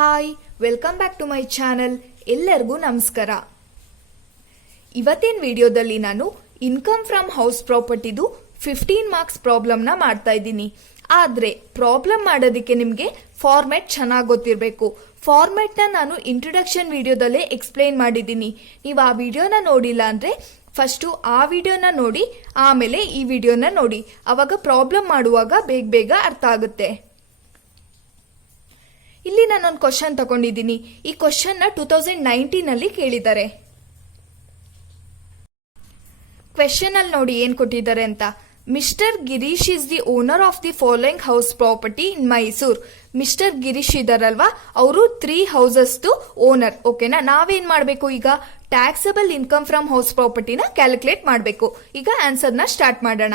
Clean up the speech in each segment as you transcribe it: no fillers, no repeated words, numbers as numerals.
Hi, welcome back to my channel. ಎಲ್ಲರಿಗೂ ನಮಸ್ಕಾರ. ಇವತ್ತಿನ ವಿಡಿಯೋದಲ್ಲಿ ನಾನು ಇನ್ಕಮ್ ಫ್ರಮ್ ಹೌಸ್ ಪ್ರಾಪರ್ಟಿದು 15 ಮಾರ್ಕ್ಸ್ ಪ್ರಾಬ್ಲಮ್ನ ಮಾಡ್ತಾ ಇದ್ದೀನಿ. ಆದರೆ ಪ್ರಾಬ್ಲಮ್ ಮಾಡೋದಕ್ಕೆ ನಿಮಗೆ ಫಾರ್ಮ್ಯಾಟ್ ಚೆನ್ನಾಗಿ ಗೊತ್ತಿರಬೇಕು. ಫಾರ್ಮ್ಯಾಟ್ನ ನಾನು ಇಂಟ್ರೊಡಕ್ಷನ್ ವಿಡಿಯೋದಲ್ಲೇ ಎಕ್ಸ್ಪ್ಲೇನ್ ಮಾಡಿದ್ದೀನಿ. ನೀವು ಆ ವಿಡಿಯೋನ ನೋಡಿಲ್ಲ ಅಂದರೆ ಫಸ್ಟು ಆ ವಿಡಿಯೋನ ನೋಡಿ, ಆಮೇಲೆ ಈ ವಿಡಿಯೋನ ನೋಡಿ. ಆವಾಗ ಪ್ರಾಬ್ಲಮ್ ಮಾಡುವಾಗ ಬೇಗ ಅರ್ಥ ಆಗುತ್ತೆ. ಇಲ್ಲಿ ನಾನೊಂದು ಕ್ವಶನ್ ತಗೊಂಡಿದ್ದೀನಿ. ಈ ಕ್ವಶನ್ನ 2019 ಕೇಳಿದ್ದಾರೆ. ಕ್ವೆಶನ್ ಅಲ್ಲಿ ನೋಡಿ ಏನ್ ಕೊಟ್ಟಿದ್ದಾರೆ ಅಂತ. Mister Girish is the owner of the following house property in Mysore. Mister Girish ಇದಾರಲ್ವಾ, ಅವರು 3 ಹೌಸಸ್ ಓನರ್. ಓಕೆನಾ, ನಾವೇನ್ ಮಾಡಬೇಕು ಈಗ? ಟ್ಯಾಕ್ಸಬಲ್ ಇನ್ಕಮ್ ಫ್ರಮ್ ಹೌಸ್ ಪ್ರಾಪರ್ಟಿನ ಕ್ಯಾಲ್ಕುಲೇಟ್ ಮಾಡಬೇಕು. ಈಗ ಆನ್ಸರ್ನ ಸ್ಟಾರ್ಟ್ ಮಾಡೋಣ.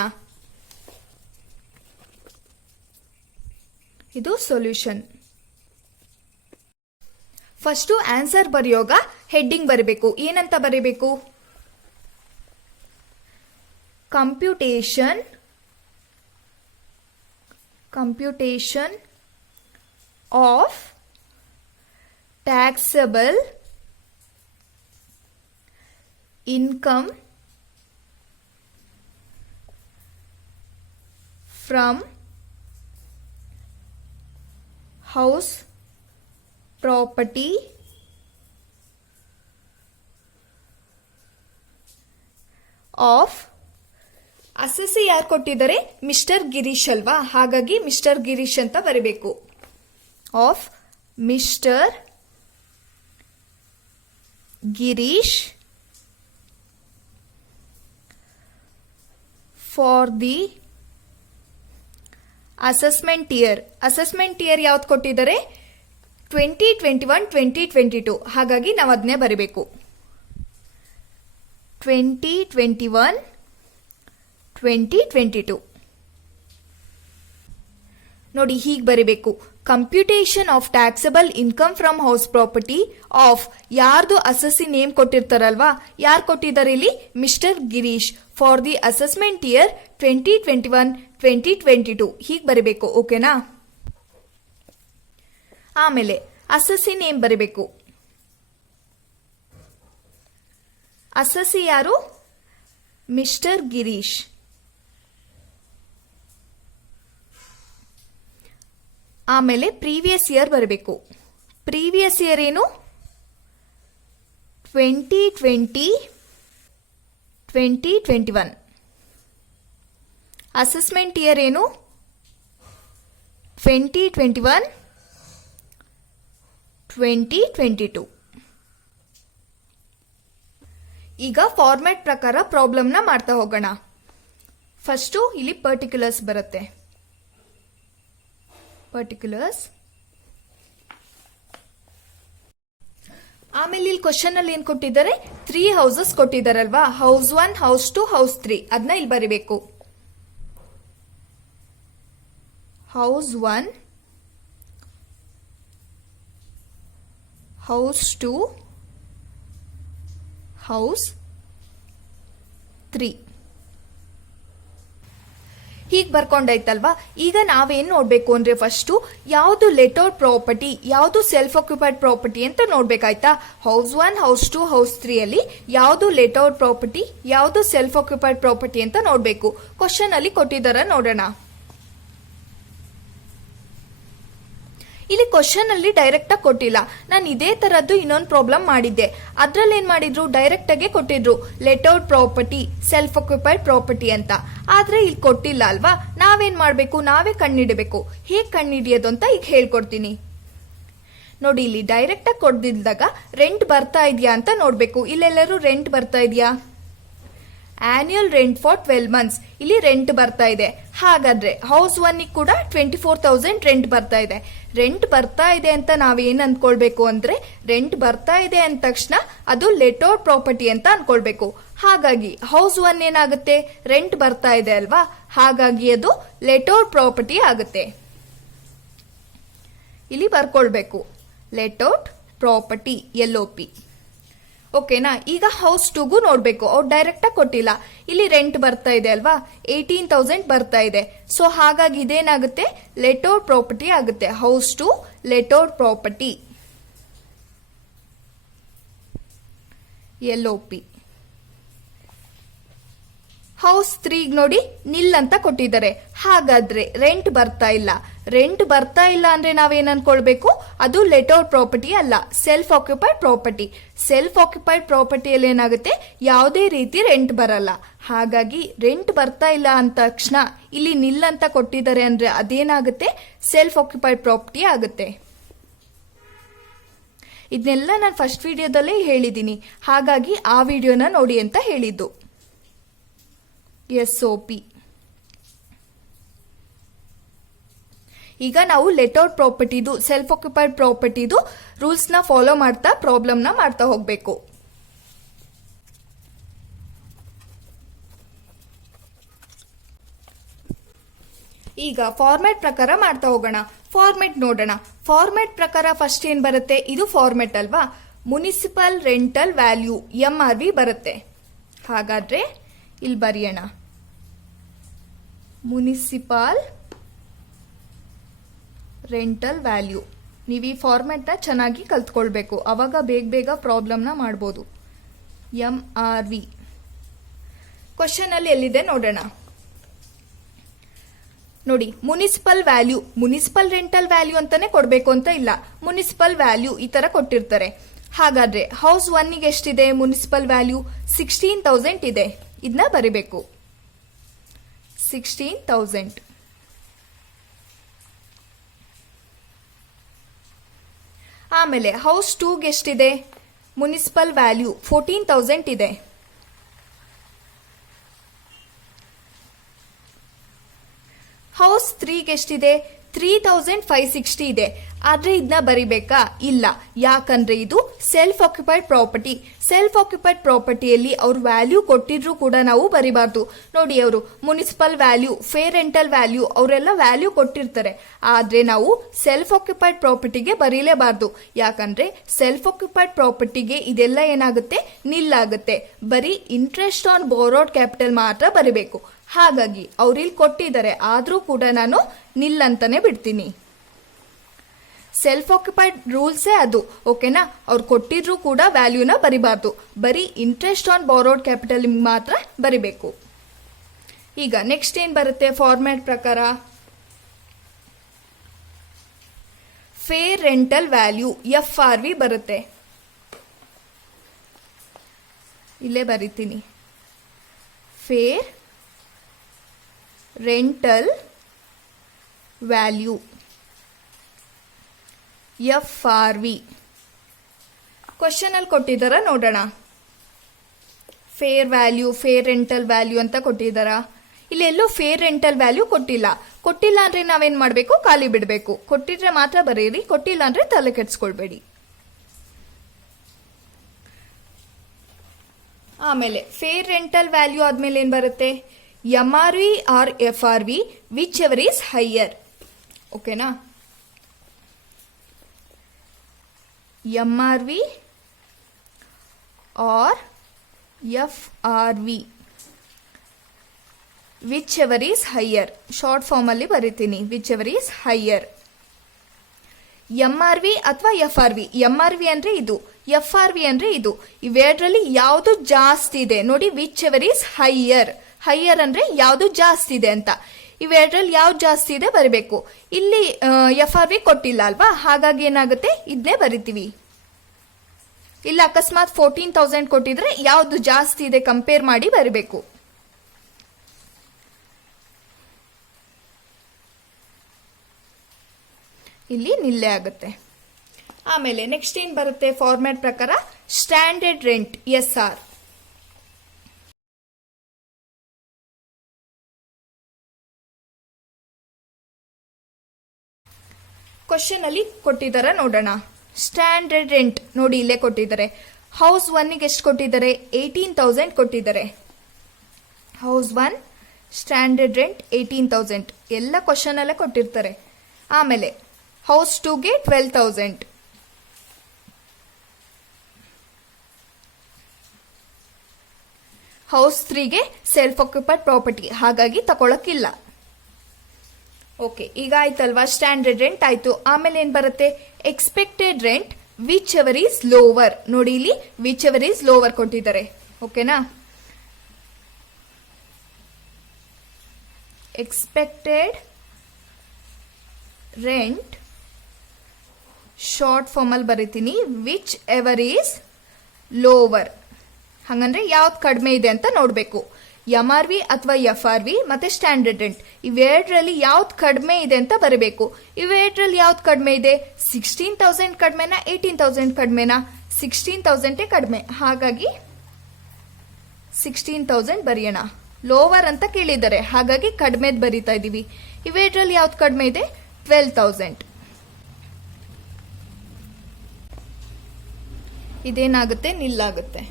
ಇದು ಸೊಲ್ಯೂಷನ್. ಫಸ್ಟ್ ಆನ್ಸರ್ ಬರೆಯೋಗ ಹೆಡ್ಡಿಂಗ್ ಬರಬೇಕು. ಏನಂತ ಬರೀಬೇಕು? Computation of taxable income from house property of assessee ಯಾರು ಕೊಟ್ಟಿದ್ದಾರೆ? ಮಿಸ್ಟರ್ ಗಿರೀಶ್ ಅಲ್ವಾ, ಹಾಗಾಗಿ ಮಿಸ್ಟರ್ ಗಿರೀಶ್ ಅಂತ ಬರಬೇಕು. Of mister Girish for the assessment year. Assessment year ಯಾವ್ದು ಕೊಟ್ಟಿದ್ದಾರೆ? 2021-2022. ಹಾಗಾಗಿ ನಾವು ಅದನ್ನೇ ಬರೀಬೇಕು. 2021-2022 ನೋಡಿ, ಹೀಗೆ ಬರೀಬೇಕು. Computation of taxable income from house property of ಯಾರ್ದು ಅಸೆಸಿ ನೇಮ್ ಕೊಟ್ಟಿರ್ತಾರಲ್ವಾ, ಯಾರು ಕೊಟ್ಟಿದ್ದಾರೆ ಇಲ್ಲಿ? Mister Girish for the assessment year 2021-2022. ಹೀಗೆ ಬರೀಬೇಕು. ಓಕೆನಾ? ಆಮೇಲೆ ಅಸೆಸಿ ನೇಮ್ ಬರೀಬೇಕು. ಅಸೆಸಿ ಯಾರು? ಮಿಸ್ಟರ್ ಗಿರೀಶ್. ಆಮೇಲೆ ಪ್ರೀವಿಯಸ್ ಇಯರ್ ಬರಬೇಕು. ಪ್ರೀವಿಯಸ್ ಇಯರ್ ಏನು? 2020-2021. ಅಸೆಸ್ಮೆಂಟ್ ಇಯರ್ ಏನು? 2021-2022. ಈಗ ಫಾರ್ಮ್ಯಾಟ್ ಪ್ರಕಾರ ಪ್ರಾಬ್ಲಮ್ನ ಮಾಡ್ತಾ ಹೋಗೋಣ. ಫಸ್ಟು ಇಲ್ಲಿ ಪರ್ಟಿಕ್ಯುಲರ್ಸ್ ಬರುತ್ತೆ. ಪರ್ಟಿಕ್ಯುಲರ್ಸ್. ಆಮೇಲೆ ಇಲ್ಲಿ ಕ್ವಶನ್ ಅಲ್ಲಿ ಏನ್ ಕೊಟ್ಟಿದ್ದಾರೆ? 3 ಹೌಸಸ್ ಕೊಟ್ಟಿದ್ದಾರಲ್ವಾ, ಹೌಸ್ 1, ಹೌಸ್ 2, ಹೌಸ್ 3. ಅದನ್ನ ಇಲ್ಲಿ ಬರೀಬೇಕು. House 1, house 2, house 3. ಹೀಗೆ ಬರ್ಕೊಂಡಾಯ್ತಲ್ವಾ. ಈಗ ನಾವೇನು ನೋಡಬೇಕು ಅಂದರೆ ಫಸ್ಟು ಯಾವುದು ಲೆಟೌಟ್ ಪ್ರಾಪರ್ಟಿ, ಯಾವುದು ಸೆಲ್ಫ್ ಆಕ್ಯುಪೈಡ್ ಪ್ರಾಪರ್ಟಿ ಅಂತ ನೋಡ್ಬೇಕಾಯ್ತಾ. ಹೌಸ್ 1, ಹೌಸ್ 2, ಹೌಸ್ 3 ಅಲ್ಲಿ ಯಾವುದು ಲೆಟೌಟ್ ಪ್ರಾಪರ್ಟಿ, ಯಾವುದು ಸೆಲ್ಫ್ ಆಕ್ಯುಪೈಡ್ ಪ್ರಾಪರ್ಟಿ ಅಂತ ನೋಡಬೇಕು. ಕ್ವಶನ್ ಅಲ್ಲಿ ಕೊಟ್ಟಿದ್ದಾರೆ, ನೋಡೋಣ. ಇಲ್ಲಿ ಕ್ವಶನ್ ಅಲ್ಲಿ ಡೈರೆಕ್ಟ್ ಆಗಿ ಕೊಟ್ಟಿಲ್ಲ. ನಾನು ಇದೇ ತರದ್ದು ಇನ್ನೊಂದು ಪ್ರಾಬ್ಲಮ್ ಮಾಡಿದ್ದೆ. ಅದ್ರಲ್ಲಿ ಏನ್ ಮಾಡಿದ್ರು? ಡೈರೆಕ್ಟ್ ಆಗಿ ಕೊಟ್ಟಿದ್ರು ಲೆಟೌಟ್ ಪ್ರಾಪರ್ಟಿ, ಸೆಲ್ಫ್ ಆಕ್ಯುಪೈಡ್ ಪ್ರಾಪರ್ಟಿ ಅಂತ. ಆದ್ರೆ ಇಲ್ಲಿ ಕೊಟ್ಟಿಲ್ಲ ಅಲ್ವಾ, ನಾವೇನ್ ಮಾಡ್ಬೇಕು? ನಾವೇ ಕಣ್ಣಿಡಬೇಕು. ಹೇಗೆ ಕಣ್ಣಿಡಿಯೋದು ಅಂತ ಈಗ ಹೇಳ್ಕೊಡ್ತೀನಿ ನೋಡಿ. ಇಲ್ಲಿ ಡೈರೆಕ್ಟ್ ಆಗಿ ಕೊಡ್ದಿದ್ದಾಗ ರೆಂಟ್ ಬರ್ತಾ ಇದೆಯಾ ಅಂತ ನೋಡ್ಬೇಕು. ಇಲ್ಲೆಲ್ಲರೂ ರೆಂಟ್ ಬರ್ತಾ ಇದೆಯಾ? ಆನ್ಯುಯಲ್ ರೆಂಟ್ ಫಾರ್ 12 months ಇಲ್ಲಿ ರೆಂಟ್ ಬರ್ತಾ ಇದೆ. ಹಾಗಾದ್ರೆ ಹೌಸ್ 1 ಕೂಡ 24,000 ರೆಂಟ್ ಬರ್ತಾ ಇದೆ. ರೆಂಟ್ ಬರ್ತಾ ಇದೆ ಅಂತ ನಾವೇನ್ ಅನ್ಕೊಳ್ಬೇಕು ಅಂದ್ರೆ, ರೆಂಟ್ ಬರ್ತಾ ಇದೆ ಅಂದ ತಕ್ಷಣ ಅದು ಲೆಟೌಟ್ ಪ್ರಾಪರ್ಟಿ ಅಂತ ಅನ್ಕೊಳ್ಬೇಕು. ಹಾಗಾಗಿ ಹೌಸ್ 1 ಏನಾಗುತ್ತೆ? ರೆಂಟ್ ಬರ್ತಾ ಇದೆ ಅಲ್ವಾ, ಹಾಗಾಗಿ ಅದು ಲೆಟೌಟ್ ಪ್ರಾಪರ್ಟಿ ಆಗುತ್ತೆ. ಇಲ್ಲಿ ಬರ್ಕೊಳ್ಬೇಕು ಲೆಟೌಟ್ ಪ್ರಾಪರ್ಟಿ, LOP. ಓಕೆನಾ? ಈಗ ಹೌಸ್ 2ಗೂ ನೋಡ್ಬೇಕು. ಅವ್ರು ಡೈರೆಕ್ಟ್ ಆಗಿ ಕೊಟ್ಟಿಲ್ಲ. ಇಲ್ಲಿ ರೆಂಟ್ ಬರ್ತಾ ಇದೆ ಅಲ್ವಾ, 18,000 ಬರ್ತಾ ಇದೆ. ಸೊ ಹಾಗಾಗಿ ಇದೇನಾಗುತ್ತೆ? ಲೆಟೌಟ್ ಪ್ರಾಪರ್ಟಿ ಆಗುತ್ತೆ. House 2 let out property. LOP. House 3 ನೋಡಿ ನಿಲ್ ಅಂತ ಕೊಟ್ಟಿದ್ದಾರೆ. ಹಾಗಾದ್ರೆ ರೆಂಟ್ ಬರ್ತಾ ಇಲ್ಲ. ರೆಂಟ್ ಬರ್ತಾ ಇಲ್ಲ ಅಂದ್ರೆ ನಾವೇನ್ ಅನ್ಕೊಳ್ಬೇಕು, ಅದು ಲೆಟೌಟ್ ಪ್ರಾಪರ್ಟಿ ಅಲ್ಲ, self occupied property. Self occupied ಪ್ರಾಪರ್ಟಿಯಲ್ಲಿ ಏನಾಗುತ್ತೆ, ಯಾವುದೇ ರೀತಿ ರೆಂಟ್ ಬರಲ್ಲ. ಹಾಗಾಗಿ ರೆಂಟ್ ಬರ್ತಾ ಇಲ್ಲ ಅಂದ ತಕ್ಷಣ ಇಲ್ಲಿ ನಿಲ್ ಅಂತ ಕೊಟ್ಟಿದ್ದಾರೆ ಅಂದ್ರೆ ಅದೇನಾಗುತ್ತೆ, ಸೆಲ್ಫ್ ಆಕ್ಯುಪೈಡ್ ಪ್ರಾಪರ್ಟಿ ಆಗುತ್ತೆ. ಇದನ್ನೆಲ್ಲ ನಾನು ಫಸ್ಟ್ ವಿಡಿಯೋದಲ್ಲೇ ಹೇಳಿದ್ದೀನಿ, ಹಾಗಾಗಿ ಆ ವಿಡಿಯೋನ ನೋಡಿ ಅಂತ ಹೇಳಿದ್ದು. SOP. ಈಗ ನಾವು ಲೆಟೌಟ್ ಪ್ರಾಪರ್ಟಿದು, ಸೆಲ್ಫ್ ಆಕ್ಯುಪೈಡ್ ಪ್ರಾಪರ್ಟಿದು ರೂಲ್ಸ್ ನ ಫಾಲೋ ಮಾಡ್ತಾ ಪ್ರಾಬ್ಲಮ್ ನ ಮಾಡ್ತಾ ಹೋಗ್ಬೇಕು. ಈಗ ಫಾರ್ಮ್ಯಾಟ್ ಪ್ರಕಾರ ಮಾಡ್ತಾ ಹೋಗೋಣ. ಫಾರ್ಮ್ಯಾಟ್ ನೋಡೋಣ. ಫಾರ್ಮ್ಯಾಟ್ ಪ್ರಕಾರ ಫಸ್ಟ್ ಏನ್ ಬರುತ್ತೆ, ಇದು ಫಾರ್ಮ್ಯಾಟ್ ಅಲ್ವಾ, ಮುನಿಸಿಪಲ್ ರೆಂಟಲ್ ವ್ಯಾಲ್ಯೂ MRV ಬರುತ್ತೆ. ಹಾಗಾದ್ರೆ ಇಲ್ಲಿ ಬರೆಯೋಣ, ಮುನಿಸಿಪಲ್ ರೆಂಟಲ್ ವ್ಯಾಲ್ಯೂ. ನೀವು ಈ ಫಾರ್ಮ್ಯಾಟ್ನ ಚೆನ್ನಾಗಿ ಕಲ್ತ್ಕೊಳ್ಬೇಕು, ಅವಾಗ ಬೇಗ ಪ್ರಾಬ್ಲಮ್ನ ಮಾಡ್ಬೋದು. MRV ಕ್ವಶನ್ ಅಲ್ಲಿ ಎಲ್ಲಿದೆ ನೋಡೋಣ. ನೋಡಿ, municipal value, municipal rental value ಅಂತಾನೆ ಕೊಡಬೇಕು ಅಂತ ಇಲ್ಲ, ಮುನಿಸಿಪಲ್ ವ್ಯಾಲ್ಯೂ ಈ ತರ ಕೊಟ್ಟಿರ್ತಾರೆ. ಹಾಗಾದ್ರೆ ಹೌಸ್ 1ಗೆ ಎಷ್ಟಿದೆ ಮುನಿಸಿಪಲ್ ವ್ಯಾಲ್ಯೂ, 16,000 ಇದೆ. ಇದನ್ನ ಬರಿಬೇಕು, 16,000. ಆಮೇಲೆ ಹೌಸ್ 2ಗೆ ಎಷ್ಟಿದೆ ಮುನಿಸಿಪಲ್ ವ್ಯಾಲ್ಯೂ, 14,000 ಇದೆ. ಹೌಸ್ 3ಗೆ ಎಷ್ಟಿದೆ, 3,560 ಇದೆ. ಆದ್ರೆ ಇದನ್ನ ಬರಿಬೇಕಾ, ಇಲ್ಲ, ಯಾಕಂದ್ರೆ ಇದು self occupied property. Self occupied ಪ್ರಾಪರ್ಟಿಯಲ್ಲಿ ಅವ್ರ ವ್ಯಾಲ್ಯೂ ಕೊಟ್ಟಿದ್ರು ಕೂಡ ನಾವು ಬರಿಬಾರ್ದು. ನೋಡಿ, ಅವರು municipal value, fair rental value ಅವರೆಲ್ಲ ವ್ಯಾಲ್ಯೂ ಕೊಟ್ಟಿರ್ತಾರೆ, ಆದ್ರೆ ನಾವು ಸೆಲ್ಫ್ ಆಕ್ಯುಪೈಡ್ ಪ್ರಾಪರ್ಟಿಗೆ ಬರೀಲೇಬಾರ್ದು. ಯಾಕಂದ್ರೆ ಸೆಲ್ಫ್ ಆಕ್ಯುಪೈಡ್ ಪ್ರಾಪರ್ಟಿಗೆ ಇದೆಲ್ಲ ಏನಾಗುತ್ತೆ, ನಿಲ್ ಆಗುತ್ತೆ. ಬರೀ ಇಂಟ್ರೆಸ್ಟ್ ಆನ್ ಬೋರೋಡ್ ಕ್ಯಾಪಿಟಲ್ ಮಾತ್ರ ಬರಿಬೇಕು. ಹಾಗಾಗಿ ಅವ್ರಿಲ್ ಕೊಟ್ಟಿದ್ದಾರೆ, ಆದ್ರೂ ಕೂಡ ನಾನು ನಿಲ್ ಅಂತಾನೆ ಬಿಡ್ತೀನಿ. ಸೆಲ್ಫ್ ಆಕ್ಯುಪೈಡ್ ರೂಲ್ಸೇ ಅದು, ಓಕೆನಾ. ಅವ್ರು ಕೊಟ್ಟಿದ್ರು ಕೂಡ ವ್ಯಾಲ್ಯೂನ ಬರಿಬಾರ್ದು, ಬರೀ ಇಂಟ್ರೆಸ್ಟ್ ಆನ್ ಬಾರೋಡ್ ಕ್ಯಾಪಿಟಲ್ ಮಾತ್ರ ಬರಿಬೇಕು. ಈಗ ನೆಕ್ಸ್ಟ್ ಏನ್ ಬರುತ್ತೆ ಫಾರ್ಮ್ಯಾಟ್ ಪ್ರಕಾರ, ಫೇರ್ ರೆಂಟಲ್ ವ್ಯಾಲ್ಯೂ FRV ಬರುತ್ತೆ. ಇಲ್ಲೇ ಬರಿತೀನಿ, fair rental value FRV. Question ಅಲ್ಲಿ ಕೊಟ್ಟಿದ್ದಾರ ನೋಡೋಣ. Fair value, fair rental value ಅಂತ ಕೊಟ್ಟಿದ್ದಾರ. ಇಲ್ಲೆಲ್ಲೂ ಫೇರ್ ರೆಂಟಲ್ ವ್ಯಾಲ್ಯೂ ಕೊಟ್ಟಿಲ್ಲ. ಕೊಟ್ಟಿಲ್ಲ ಅಂದ್ರೆ ನಾವೇನ್ ಮಾಡ್ಬೇಕು, ಖಾಲಿ ಬಿಡಬೇಕು. ಕೊಟ್ಟಿದ್ರೆ ಮಾತ್ರ ಬರೀರಿ, ಕೊಟ್ಟಿಲ್ಲ ಅಂದ್ರೆ ತಲೆ ಕೆಡ್ಸ್ಕೊಳ್ಬೇಡಿ. ಆಮೇಲೆ ಫೇರ್ ರೆಂಟಲ್ ವ್ಯಾಲ್ಯೂ ಆದ್ಮೇಲೆ ಏನ್ ಬರುತ್ತೆ, MRV or FRV whichever is higher. ಓಕೆನಾ, MRV or FRV whichever is higher. Short form ಅಲ್ಲಿ ಬರೀತೀನಿ, whichever is higher. MRV ಅಥವಾ FRV. MRV ಅಂದ್ರೆ ಇದು, FRV ಅಂದ್ರೆ ಇದು. ಇವೆರಡರಲ್ಲಿ ಯಾವುದು ಜಾಸ್ತಿ ಇದೆ ನೋಡಿ, which ever is higher. Higher ಅಂದ್ರೆ ಯಾವುದು ಜಾಸ್ತಿ ಇದೆ ಅಂತ. ಇವೆರಡರಲ್ಲಿ ಯಾವ್ದು ಜಾಸ್ತಿ ಇದೆ ಬರಬೇಕು. ಇಲ್ಲಿ FRV ಕೊಟ್ಟಿಲ್ಲ ಅಲ್ವಾ, ಹಾಗಾಗಿ ಏನಾಗುತ್ತೆ, ಇದನ್ನೇ ಬರಿತೀವಿ. ಇಲ್ಲ ಅಕಸ್ಮಾತ್ 14,000 ಕೊಟ್ಟಿದ್ರೆ ಯಾವ್ದು ಜಾಸ್ತಿ ಇದೆ ಕಂಪೇರ್ ಮಾಡಿ ಬರಬೇಕು. ಇಲ್ಲಿ ನಿಲ್ಲೆ ಆಗುತ್ತೆ. ಆಮೇಲೆ ನೆಕ್ಸ್ಟ್ ಏನ್ ಬರುತ್ತೆ ಫಾರ್ಮ್ಯಾಟ್ ಪ್ರಕಾರ, ಸ್ಟ್ಯಾಂಡರ್ಡ್ ರೆಂಟ್ SR. ಕ್ವಶನ್ ಅಲ್ಲಿ ಕೊಟ್ಟಿದಾರ ನೋಡೋಣ. ಸ್ಟ್ಯಾಂಡರ್ಡ್ ರೆಂಟ್ ನೋಡಿ ಇಲ್ಲೇ ಕೊಟ್ಟಿದ್ದಾರೆ. ಹೌಸ್ 1ಗೆ ಎಷ್ಟು ಕೊಟ್ಟಿದ್ದಾರೆ, 18,000 ಕೊಟ್ಟಿದ್ದಾರೆ. ಹೌಸ್ 1 ಸ್ಟ್ಯಾಂಡರ್ಡ್ ರೆಂಟ್ 18,000 ಎಲ್ಲ ಕ್ವಶನ್ ಅಲ್ಲೇ ಕೊಟ್ಟಿರ್ತಾರೆ. ಆಮೇಲೆ ಹೌಸ್ 2ಗೆ 12,000. ಹೌಸ್ 3ಗೆ ಸೆಲ್ಫ್ ಆಕ್ಯುಪೈಡ್ ಪ್ರಾಪರ್ಟಿ, ಹಾಗಾಗಿ ತಗೊಳಕ್ಕಿಲ್ಲ. ಓಕೆ, ಈಗ ಆಯ್ತಲ್ವಾ, ಸ್ಟ್ಯಾಂಡರ್ಡ್ ರೆಂಟ್ ಆಯ್ತು. ಆಮೇಲೆ ಏನ್ ಬರುತ್ತೆ, expected rent which ever is lower. ನೋಡಿ ಇಲ್ಲಿ ವಿಚ್ ಎವರ್ ಈಸ್ ಲೋವರ್ ಕೊಟ್ಟಿದ್ದಾರೆ. ಓಕೆನಾ. ಎಕ್ಸ್ಪೆಕ್ಟೆಡ್ ರೆಂಟ್ ಶಾರ್ಟ್ ಫಾರ್ಮ್ ಅಲ್ಲಿ ಬರೀತೀನಿ, ವಿಚ್ ಎವರ್ ಈಸ್ ಲೋವರ್. ಹಂಗಂದ್ರೆ ಯಾವ್ದು ಕಡಿಮೆ ಇದೆ ಅಂತ ನೋಡ್ಬೇಕು. MRV ಅಥವಾ FRV ಮತ್ತೆ ಸ್ಟ್ಯಾಂಡರ್ಡ್ ರೆಂಟ್ ಇವೆರಡರಲ್ಲಿ ಯಾವ್ದು ಕಡಿಮೆ ಇದೆ ಅಂತ ಬರಬೇಕು. ಇವೆರಡರಲ್ಲಿ ಯಾವ್ದು ಕಡಿಮೆ ಇದೆ? 16,000 ಕಡಿಮೆನಾ 18,000 ಕಡಿಮೆನಾ? 16,000 ಕಡಿಮೆ, ಹಾಗಾಗಿ 16,000 ಬರೆಯೋಣ. ಲೋವರ್ ಅಂತ ಕೇಳಿದ್ದಾರೆ, ಹಾಗಾಗಿ ಕಡಿಮೆದ್ ಬರೀತಾ ಇದೀವಿ. ಇವೆರಡರಲ್ಲಿ ಯಾವ್ದು ಕಡಿಮೆ ಇದೆ? 12,000. ಇದೇನಾಗುತ್ತೆ? ನಿಲ್ಲಾಗುತ್ತೆ.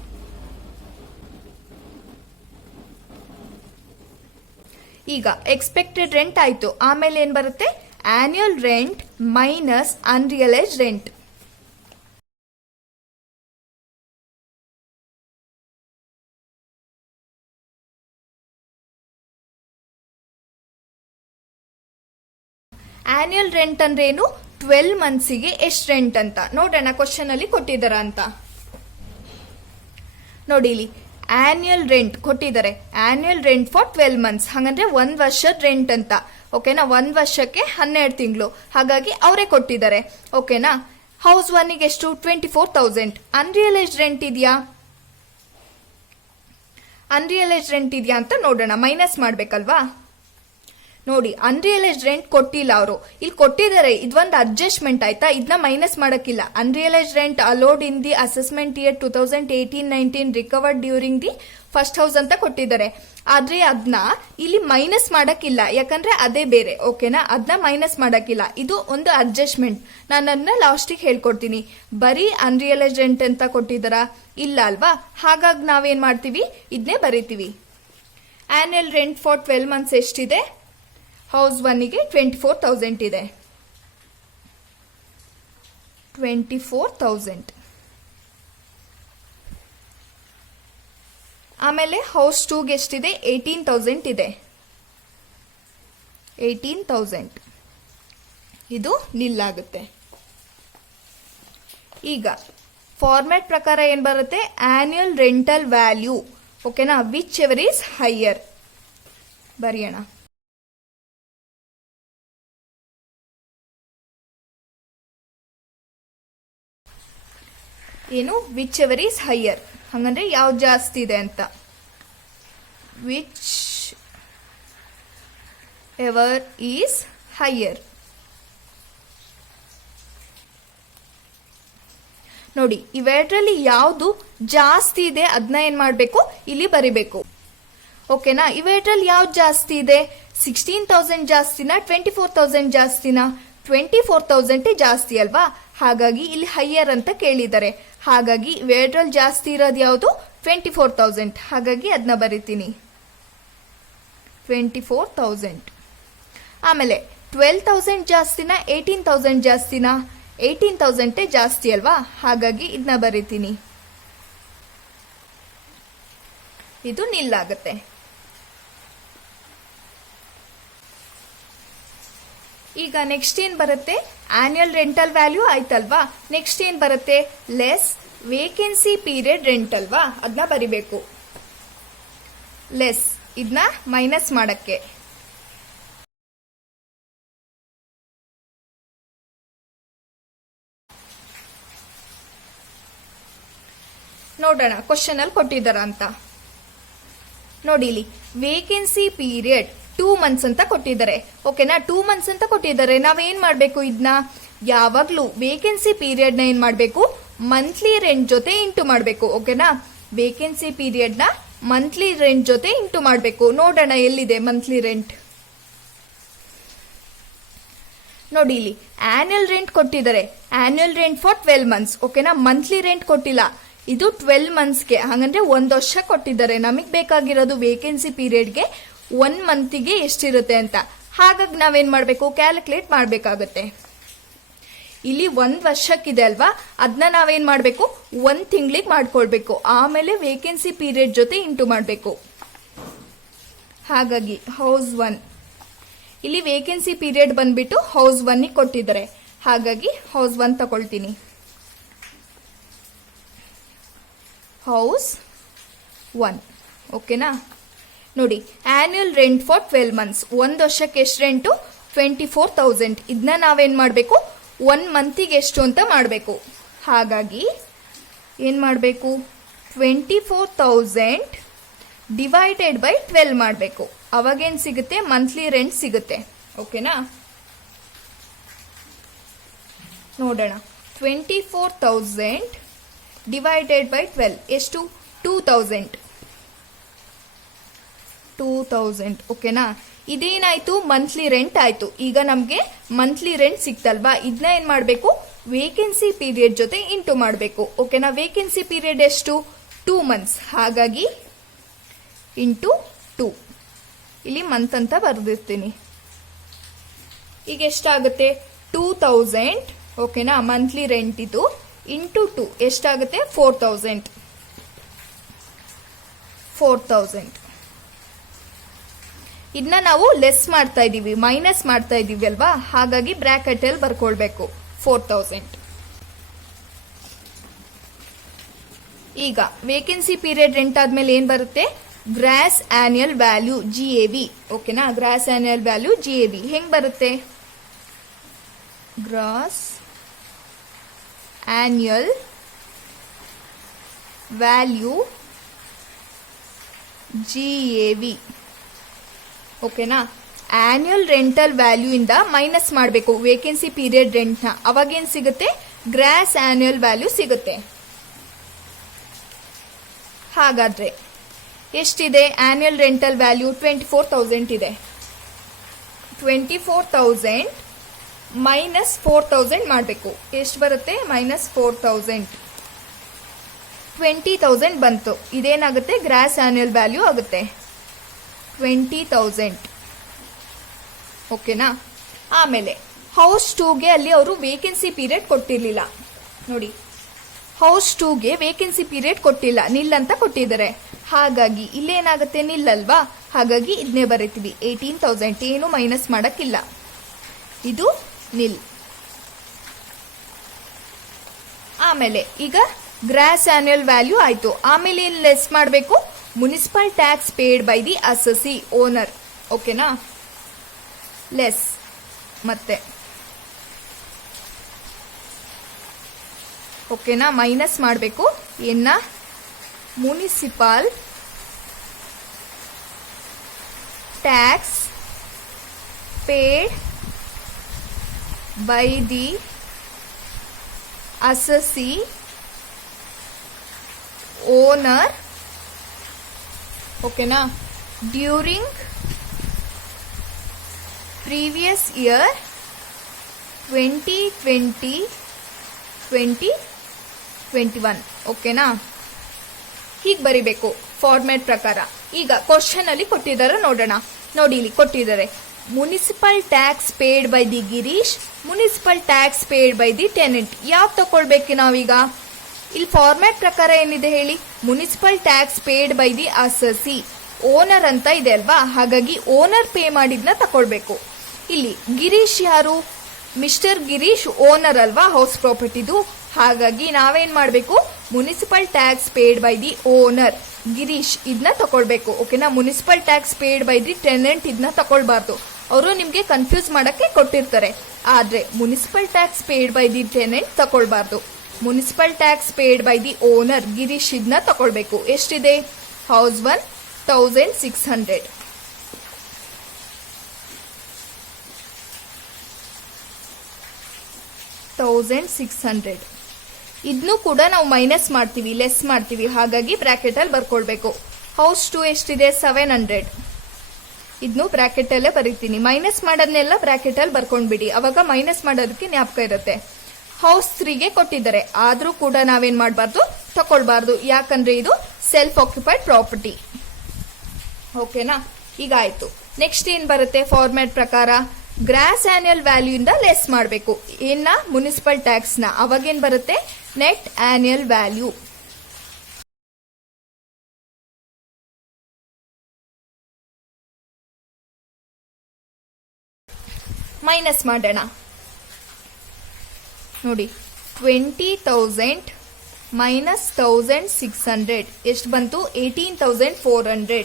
ಈಗ ಎಕ್ಸ್ಪೆಕ್ಟೆಡ್ ರೆಂಟ್ ಆಯ್ತು, ಆಮೇಲೆ ಏನ್ ಬರುತ್ತೆ? Annual rent minus unrealised rent. Annual rent ಅಂದ್ರೆ ಏನು? 12 ಮಂತ್ಸಿಗೆ ಎಷ್ಟು ರೆಂಟ್ ಅಂತ ನೋಡೋಣ. ಕ್ವಶನ್ ಅಲ್ಲಿ ಕೊಟ್ಟಿದ್ದಾರ ಅಂತ ನೋಡಿ. ಇಲ್ಲಿ ಆನ್ಯುಯಲ್ ರೆಂಟ್ ಕೊಟ್ಟಿದ್ದಾರೆ. ಆನ್ಯುಯಲ್ ರೆಂಟ್ ಫಾರ್ 12 ಮಂತ್ಸ್, ಹಾಗಂದ್ರೆ 1 ವರ್ಷದ ರೆಂಟ್ ಅಂತ. ಓಕೆನಾ. 1 ವರ್ಷಕ್ಕೆ 12 ತಿಂಗಳು, ಹಾಗಾಗಿ ಅವರೇ ಕೊಟ್ಟಿದ್ದಾರೆ. ಓಕೆನಾ. ಹೌಸ್ ಒನ್ಗೆ ಎಷ್ಟು? 24,000. ಅನ್ರಿಯಲೈಸ್ಡ್ ರೆಂಟ್ ಇದೆಯಾ? ಅನ್ರಿಯಲೈಸ್ಡ್ ರೆಂಟ್ ಇದೆಯಾ ಅಂತ ನೋಡೋಣ. ಮೈನಸ್ ಮಾಡ್ಬೇಕಲ್ವಾ. ನೋಡಿ, ಅನ್ರಿಯಲೈಸ್ಡ್ ರೆಂಟ್ ಕೊಟ್ಟಿಲ್ಲ ಅವರು, ಇಲ್ಲಿ ಕೊಟ್ಟಿದ್ದಾರೆ. ಇದೊಂದು ಅಡ್ಜಸ್ಟ್ಮೆಂಟ್ ಆಯ್ತಾ, ಇದನ್ನ ಮೈನಸ್ ಮಾಡಕ್ಕಿಲ್ಲ. Unrealised rent allowed in the assessment year 2018-19 recovered during the first house ಅಂತ ಕೊಟ್ಟಿದ್ದಾರೆ. ಆದ್ರೆ ಅದನ್ನ ಇಲ್ಲಿ ಮೈನಸ್ ಮಾಡಕ್ಕಿಲ್ಲ, ಯಾಕಂದ್ರೆ ಅದೇ ಬೇರೆ. ಓಕೆನಾ. ಅದನ್ನ ಮೈನಸ್ ಮಾಡಕ್ಕಿಲ್ಲ, ಇದು ಒಂದು ಅಡ್ಜಸ್ಟ್ಮೆಂಟ್. ನಾನು ಅದನ್ನ ಲಾಸ್ಟಿಗೆ ಹೇಳ್ಕೊಡ್ತೀನಿ. ಬರೀ ಅನ್ರಿಯಲೈಸ್ಡ್ ರೆಂಟ್ ಅಂತ ಕೊಟ್ಟಿದ್ದಾರಾ? ಇಲ್ಲ ಅಲ್ವಾ. ಹಾಗಾಗಿ ನಾವೇನ್ ಮಾಡ್ತೀವಿ? ಇದನ್ನೇ ಬರೀತೀವಿ. ಆನ್ಯುಯಲ್ ರೆಂಟ್ ಫಾರ್ 12 ಮಂತ್ಸ್ ಎಷ್ಟಿದೆ? ಹೌಸ್ ಒನ್ಗೆ 24,000 ಇದೆ. 24,000. ಆಮೇಲೆ ಹೌಸ್ 2ಗೆ ಎಷ್ಟಿದೆ? 18,000 ಇದೆ. 18,000. ಇದು ನಿಲ್ಲಾಗುತ್ತೆ. ಈಗ ಫಾರ್ಮ್ಯಾಟ್ ಪ್ರಕಾರ ಏನ್ ಬರುತ್ತೆ? Annual rental value. ಓಕೆನಾ. ವಿಚ್ ಎವರ್ ಈಸ್ ಹೈಯರ್ ಬರೆಯೋಣ. ಏನು? ವಿಚ್ ಎವರ್ ಈಸ್ ಹೈಯರ್, ಹಂಗಂದ್ರೆ ಯಾವ್ದು ಜಾಸ್ತಿ ಇದೆ ಅಂತ. Which ever is higher. ನೋಡಿ, ಇವೆರಡರಲ್ಲಿ ಯಾವುದು ಜಾಸ್ತಿ ಇದೆ ಅದನ್ನ ಏನ್ ಮಾಡ್ಬೇಕು? ಇಲ್ಲಿ ಬರಿಬೇಕು. ಓಕೆನಾ. ಇವೆರಡರಲ್ಲಿ ಯಾವ್ದು ಜಾಸ್ತಿ ಇದೆ? 16,000 ಜಾಸ್ತಿನಾ 24,000 ಜಾಸ್ತಿನಾ? 24,000 ಜಾಸ್ತಿ ಅಲ್ವಾ, ಹಾಗಾಗಿ ಇಲ್ಲಿ ಹೈಯರ್ ಅಂತ ಕೇಳಿದ್ದಾರೆ. ಹಾಗಾಗಿ ಇವೆರಡರಲ್ಲಿ ಜಾಸ್ತಿ ಇರೋದು ಯಾವುದು? 24,000. ಹಾಗಾಗಿ ಅದನ್ನ ಬರಿತೀನಿ, 24,000. ಆಮೇಲೆ 12,000 ಜಾಸ್ತಿನಾ 18,000 ಜಾಸ್ತಿನಾ? 18,000 ಜಾಸ್ತಿ ಅಲ್ವಾ, ಹಾಗಾಗಿ ಇದನ್ನ ಬರಿತೀನಿ. ಇದು ನಿಲ್ಲಾಗುತ್ತೆ. ಈಗ ನೆಕ್ಸ್ಟ್ ಏನ್ ಬರುತ್ತೆ? ಆನ್ಯುಯಲ್ ರೆಂಟಲ್ ವ್ಯಾಲ್ಯೂ ಆಯ್ತಲ್ವಾ. ನೆಕ್ಸ್ಟ್ ಏನ್ ಬರುತ್ತೆ? ಲೆಸ್ ವೇಕೆನ್ಸಿ ಪೀರಿಯಡ್ ರೆಂಟ್ ಅಲ್ವಾ, ಅದನ್ನ ಬರಿಬೇಕು. ಲೆಸ್, ಇದನ್ನ ಮೈನಸ್ ಮಾಡಕ್ಕೆ. ನೋಡೋಣ ಕ್ವಶನ್ ಅಲ್ಲಿ ಕೊಟ್ಟಿದ್ದಾರ ಅಂತ. ನೋಡಿ, ಇಲ್ಲಿ ವೇಕೆನ್ಸಿ ಪೀರಿಯಡ್ 2 ಮಂತ್ಸ್ ಅಂತ ಕೊಟ್ಟಿದ್ದಾರೆ. ಓಕೆನಾ. 2 ಮಂತ್ಸ್ ಅಂತ ಕೊಟ್ಟಿದ್ದಾರೆ. ನಾವೇನ್ ಮಾಡ್ಬೇಕು? ಇದನ್ನ ಯಾವಾಗ್ಲೂ ವೇಕೆನ್ಸಿ ಪೀರಿಯಡ್ ನ ಏನ್ ಮಾಡ್ಬೇಕು? ಮಂತ್ಲಿ ರೆಂಟ್ ಜೊತೆ ಇಂಟು ಮಾಡ್ಬೇಕು. ಓಕೆನಾ. ವೇಕೆನ್ಸಿ ಪೀರಿಯಡ್ ನ ಮಂತ್ಲಿ ರೆಂಟ್ ಜೊತೆ ಇಂಟು ಮಾಡ್ಬೇಕು. ನೋಡೋಣ ಎಲ್ಲಿದೆ ಮಂತ್ಲಿ ರೆಂಟ್. ನೋಡಿ, ಇಲ್ಲಿ ಆನ್ಯುಯಲ್ ರೆಂಟ್ ಕೊಟ್ಟಿದ್ದಾರೆ. Annual rent for 12 months. ಓಕೆನಾ. ಮಂತ್ಲಿ ರೆಂಟ್ ಕೊಟ್ಟಿಲ್ಲ. ಇದು 12 ಮಂತ್ಸ್ಗೆ, ಹಾಗಂದ್ರೆ 1 ವರ್ಷ ಕೊಟ್ಟಿದ್ದಾರೆ. ನಮಗ್ ಬೇಕಾಗಿರೋದು ವೇಕೆನ್ಸಿ ಪೀರಿಯಡ್ಗೆ 1 ಮಂತಿಗೆ ಎಷ್ಟಿರುತ್ತೆ ಅಂತ. ಹಾಗಾಗಿ ನಾವೇನ್ ಮಾಡ್ಬೇಕು? ಕ್ಯಾಲ್ಕುಲೇಟ್ ಮಾಡ್ಬೇಕಾಗತ್ತೆ. ಇಲ್ಲಿ 1 ವರ್ಷಕ್ಕಿದೆ ಅಲ್ವಾ, ಅದನ್ನ ನಾವೇನ್ ಮಾಡ್ಬೇಕು? 1 ತಿಂಗಳಿಗೆ ಮಾಡ್ಕೊಳ್ಬೇಕು. ಆಮೇಲೆ ವೇಕೆನ್ಸಿ ಪೀರಿಯಡ್ ಜೊತೆ ಇಂಟು ಮಾಡ್ಬೇಕು. ಹಾಗಾಗಿ ಹೌಸ್ 1, ಇಲ್ಲಿ ವೇಕೆನ್ಸಿ ಪೀರಿಯಡ್ ಬಂದ್ಬಿಟ್ಟು ಹೌಸ್ 1 ಕೊಟ್ಟಿದ್ದಾರೆ. ಹಾಗಾಗಿ ಹೌಸ್ 1 ತಗೊಳ್ತೀನಿ. ಹೌಸ್ 1. ಓಕೆನಾ? ನೋಡಿ, ಆನ್ಯುಯಲ್ ರೆಂಟ್ ಫಾರ್ 12 ಮಂತ್ಸ್. ಒಂದು ವರ್ಷಕ್ಕೆ ಎಷ್ಟು ರೆಂಟು? 24,000. ಇದನ್ನ ನಾವೇನು ಮಾಡಬೇಕು? 1 ಮಂತಿಗೆ ಎಷ್ಟು ಅಂತ ಮಾಡಬೇಕು. ಹಾಗಾಗಿ ಏನು ಮಾಡಬೇಕು? 24,000 ಡಿವೈಡೆಡ್ ಬೈ 12 ಮಾಡಬೇಕು. ಅವಾಗೇನು ಸಿಗುತ್ತೆ? ಮಂತ್ಲಿ ರೆಂಟ್ ಸಿಗುತ್ತೆ. ಓಕೆನಾ? ನೋಡೋಣ. 24,000 ಡಿವೈಡೆಡ್ ಬೈ 12 ಎಷ್ಟು? 2,000. ಓಕೆನಾ? ಇದೇನಾಯ್ತು? ಮಂತ್ಲಿ ರೆಂಟ್ ಆಯ್ತು. ಈಗ ನಮಗೆ ಮಂತ್ಲಿ ರೆಂಟ್ ಸಿಕ್ತಲ್ವಾ? ಇದನ್ನ ಏನ್ ಮಾಡಬೇಕು? ವೇಕೆನ್ಸಿ ಪೀರಿಯಡ್ ಜೊತೆ ಇಂಟು ಮಾಡಬೇಕು. ಓಕೆನಾ? ವೇಕೆನ್ಸಿ ಪೀರಿಯಡ್ ಎಷ್ಟು? 2 ಮಂತ್ಸ್. ಹಾಗಾಗಿ ಇಂಟು 2. ಇಲ್ಲಿ ಮಂತ್ ಅಂತ ಬರೆದಿರ್ತೀನಿ. ಈಗ ಎಷ್ಟಾಗುತ್ತೆ? 2,000. ಓಕೆನಾ? ಮಂತ್ಲಿ ರೆಂಟ್ ಇದು ಇಂಟು 2 ಎಷ್ಟಾಗುತ್ತೆ? 4,000. ಇದನ್ನ ನಾವು ಲೆಸ್ ಮಾಡ್ತಾ ಇದೀವಿ, ಮೈನಸ್ ಮಾಡ್ತಾ ಇದೀವಿ ಅಲ್ವಾ? ಹಾಗಾಗಿ ಬ್ರಾಕೆಟ್ ಅಲ್ಲಿ ಬರ್ಕೊಳ್ಬೇಕು 4,000. ಈಗ ವೇಕೆನ್ಸಿ ಪೀರಿಯಡ್ ರೆಂಟ್ ಆದ್ಮೇಲೆ ಏನ್ ಬರುತ್ತೆ? Gross annual value GAV. ಓಕೆನಾ? ಗ್ರಾಸ್ ಆನ್ಯುಯಲ್ ವ್ಯಾಲ್ಯೂ GAV ಹೆಂಗ್ ಬರುತ್ತೆ? Gross annual value GAV. ಓಕೆನಾ? ಆನ್ಯುಯಲ್ ರೆಂಟಲ್ ವ್ಯಾಲ್ಯೂ ಇಂದ ಮೈನಸ್ ಮಾಡಬೇಕು ವೇಕೆನ್ಸಿ ಪೀರಿಯಡ್ ರೆಂಟ್ ನ. ಅವಾಗ ಏನ್ ಸಿಗುತ್ತೆ? ಗ್ರಾಸ್ ಆನ್ಯುಯಲ್ ವ್ಯಾಲ್ಯೂ ಸಿಗುತ್ತೆ. ಹಾಗಾದ್ರೆ ಎಷ್ಟಿದೆ? ಆನ್ಯುಯಲ್ ರೆಂಟಲ್ ವ್ಯಾಲ್ಯೂ 24,000 ಇದೆ. 24,000 ಮೈನಸ್ 4,000 ಮಾಡಬೇಕು. ಎಷ್ಟು ಬರುತ್ತೆ? ಮೈನಸ್ 4,000. 20,000 ಬಂತು. ಇದೇನಾಗುತ್ತೆ? ಗ್ರಾಸ್ ಆನ್ಯುಯಲ್ ವ್ಯಾಲ್ಯೂ ಆಗುತ್ತೆ 20,000. ಓಕೆನಾ? ಆಮೇಲೆ ಹೌಸ್ 2ಗೆ ಅಲ್ಲಿ ಅವರು ವೇಕೆನ್ಸಿ ಪೀರಿಯಡ್ ಕೊಟ್ಟಿರ್ಲಿಲ್ಲ. ನೋಡಿ, ಹೌಸ್ 2ಗೆ ವೇಕೆನ್ಸಿ ಪೀರಿಯಡ್ ಕೊಟ್ಟಿಲ್ಲ, ನಿಲ್ ಅಂತ ಕೊಟ್ಟಿದ್ದಾರೆ. ಹಾಗಾಗಿ ಇಲ್ಲೇನಾಗುತ್ತೆ? ನಿಲ್ ಅಲ್ವಾ? ಹಾಗಾಗಿ ಇದನ್ನೇ ಬರೀತೀವಿ 18,000. ಏನು ಮೈನಸ್ ಮಾಡಕ್ಕಿಲ್ಲ, ಇದು ನಿಲ್. ಆಮೇಲೆ ಈಗ ಗ್ರಾಸ್ ಆನ್ಯುಯಲ್ ವ್ಯಾಲ್ಯೂ ಆಯ್ತು. ಆಮೇಲೆ ಏನು ಲೆಸ್ ಮಾಡಬೇಕು? Municipal tax paid by the assessee owner. ಓಕೆನಾ? ಲೆಸ್ ಮತ್ತೆ ಓಕೆನಾ? ಮೈನಸ್ ಮಾಡಬೇಕು ಏನ? Municipal tax paid by the assessee owner. ಓಕೆನಾ? During previous year 2020-2021. ಓಕೆನಾ? ಹೀಗೆ ಬರಿಬೇಕು ಫಾರ್ಮ್ಯಾಟ್ ಪ್ರಕಾರ. ಈಗ ಕ್ವಶನ್ ಅಲ್ಲಿ ಕೊಟ್ಟಿದ್ದಾರೆ, ನೋಡೋಣ. ನೋಡಿ, ಇಲ್ಲಿ ಕೊಟ್ಟಿದ್ದಾರೆ municipal tax paid by the Girish, municipal tax paid by the tenant. ಯಾವ್ದು ತಗೊಳ್ಬೇಕು ನಾವೀಗ? ಇಲ್ಲಿ ಫಾರ್ಮ್ಯಾಟ್ ಪ್ರಕಾರ ಏನಿದೆ ಹೇಳಿ? Municipal tax paid by the assessee owner ಅಂತ ಇದೆ ಅಲ್ವಾ? ಹಾಗಾಗಿ ಓನರ್ ಪೇ ಮಾಡಿದ್ನ ತಕೊಳ್ಬೇಕು. ಇಲ್ಲಿ ಗಿರೀಶ್ ಯಾರು? ಮಿಸ್ಟರ್ ಗಿರೀಶ್ ಓನರ್ ಅಲ್ವಾ ಹೌಸ್ ಪ್ರಾಪರ್ಟಿದು. ಹಾಗಾಗಿ ನಾವೇನ್ ಮಾಡಬೇಕು? Municipal tax paid by the owner Girish ಇದನ್ನ ತಕೊಳ್ಬೇಕು. ಓಕೆನಾ? Municipal tax paid by the tenant ಇದನ್ನ ತಕೊಳ್ಬಾರ್ದು. ಅವರು ನಿಮ್ಗೆ ಕನ್ಫ್ಯೂಸ್ ಮಾಡಕ್ಕೆ ಕೊಟ್ಟಿರ್ತಾರೆ. ಆದ್ರೆ municipal tax paid by the tenant ತಕೊಳ್ಬಾರ್ದು. Municipal tax paid by the owner Girish ಇದನ್ನ ತಕೊಳ್ಬೇಕು. ಎಷ್ಟಿದೆ? ಹೌಸ್ 1 1,600. ಇದನ್ನು ಕೂಡ ನಾವು ಮೈನಸ್ ಮಾಡ್ತೀವಿ, ಲೆಸ್ ಮಾಡ್ತೀವಿ. ಹಾಗಾಗಿ ಬ್ರಾಕೆಟ್ ಅಲ್ಲಿ ಬರ್ಕೊಳ್ಬೇಕು. ಹೌಸ್ 2 ಎಷ್ಟಿದೆ? 700. ಇದನ್ನು ಬ್ರಾಕೆಟ್ ಅಲ್ಲೇ ಬರೀತೀನಿ. ಮೈನಸ್ ಮಾಡೋದನ್ನೆಲ್ಲ ಬ್ರಾಕೆಟ್ ಅಲ್ಲಿ ಬರ್ಕೊಂಡ್ಬಿಡಿ, ಅವಾಗ ಮೈನಸ್ ಮಾಡೋದಕ್ಕೆ ಜ್ಞಾಪಕ ಇರುತ್ತೆ. ಹೌಸ್ 3ಗೆ ಕೊಟ್ಟಿದ್ದಾರೆ, ಆದ್ರೂ ಕೂಡ ನಾವೇನ್ ಮಾಡಬಾರ್ದು? ತಕೊಳ್ಬಾರ್ದು. ಯಾಕಂದ್ರೆ ಇದು ಸೆಲ್ಫ್ ಆಕ್ಯುಪೈಡ್ ಪ್ರಾಪರ್ಟಿ. ಓಕೆನಾ? ಈಗ ಆಯ್ತು. ನೆಕ್ಸ್ಟ್ ಏನ್ ಬರುತ್ತೆ ಫಾರ್ಮ್ಯಾಟ್ ಪ್ರಕಾರ? ಗ್ರಾಸ್ ಆನ್ಯುಯಲ್ ವ್ಯಾಲ್ಯೂ ಇಂದ ಲೆಸ್ ಮಾಡಬೇಕು. ಏನ? ಮುನಿಸಿಪಲ್ ಟ್ಯಾಕ್ಸ್ ನ. ಅವಾಗೇನ್ ಬರುತ್ತೆ? Net annual value. ಮೈನಸ್ ಮಾಡೋಣ. ನೋಡಿ, 20,000 ಮೈನಸ್ 1600 ಎಷ್ಟು ಬಂತು 18,400.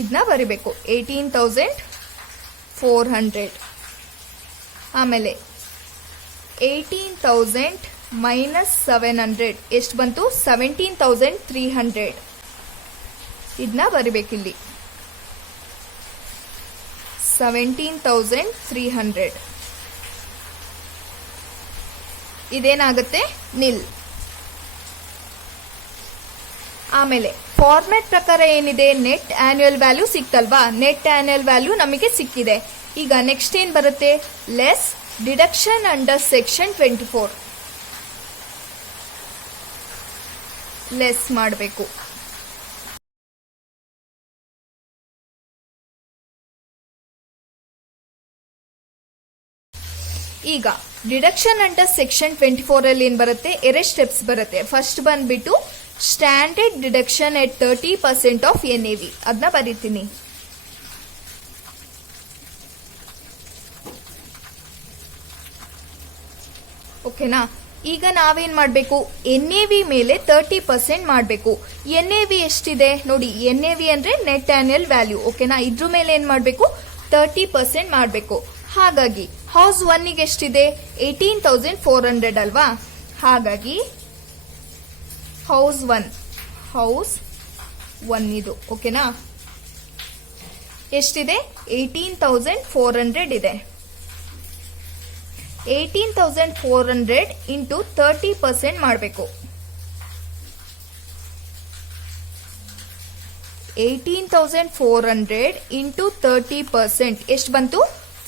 ಇದನ್ನ ಬರಿಬೇಕು 18,400. ಆಮೇಲೆ 18,000 ಮೈನಸ್ 700 ಎಷ್ಟು ಬಂತು 17,300. ಇದನ್ನ ಬರಿಬೇಕಿಲ್ಲಿ 17,300. ಇದೇನಾಗುತ್ತೆ ನಿಲ್. ಆಮೇಲೆ ಫಾರ್ಮ್ಯಾಟ್ ಪ್ರಕಾರ ಏನಿದೆ ನೆಟ್ ಆನ್ಯುಯಲ್ ವ್ಯಾಲ್ಯೂ ಸಿಕ್ತಲ್ವಾ, ನೆಟ್ ಆನ್ಯುಯಲ್ ವ್ಯಾಲ್ಯೂ ನಮಗೆ ಸಿಕ್ಕಿದೆ. ಈಗ ನೆಕ್ಸ್ಟ್ ಏನ್ ಬರುತ್ತೆ, less deduction under section 24. Less ಮಾಡಬೇಕು. ಈಗ ಡಿಡಕ್ಷನ್ ಅಂಡರ್ ಸೆಕ್ಷನ್ 24 ಅಲ್ಲಿ ಏನ್ ಬರುತ್ತೆ, ಎರಡು ಸ್ಟೆಪ್ಸ್ ಬರುತ್ತೆ. ಫಸ್ಟ್ ಬಂದ್ಬಿಟ್ಟು standard deduction at 30% of NAV, ಅದನ್ನ ಬರೀತೀನಿ. ಓಕೆನಾ. ಈಗ ನಾವೇನ್ ಮಾಡಬೇಕು, NAV ಮೇಲೆ 30% ಮಾಡಬೇಕು. NAV ಎಷ್ಟಿದೆ ನೋಡಿ, NAV ಅಂದ್ರೆ ನೆಟ್ ಆನ್ಯುಯಲ್ ವ್ಯಾಲ್ಯೂ. ಓಕೆನಾ, ಇದ್ರ ಮೇಲೆ ಏನ್ ಮಾಡಬೇಕು 30% ಮಾಡಬೇಕು. ಹಾಗಾಗಿ ಹೌಸ್ 1ಗೆ ಎಷ್ಟಿದೆ 18,400 ಅಲ್ವಾ. ಹಾಗಾಗಿ ಹೌಸ್ 1 ಇದು ಓಕೆನಾ ಎಷ್ಟಿದೆ 18,400 ಇದೆ. 18,400 ಇಂಟು 30% ಮಾಡಬೇಕು. 18,400 ಇಂಟು 30% ಎಷ್ಟು ಬಂತು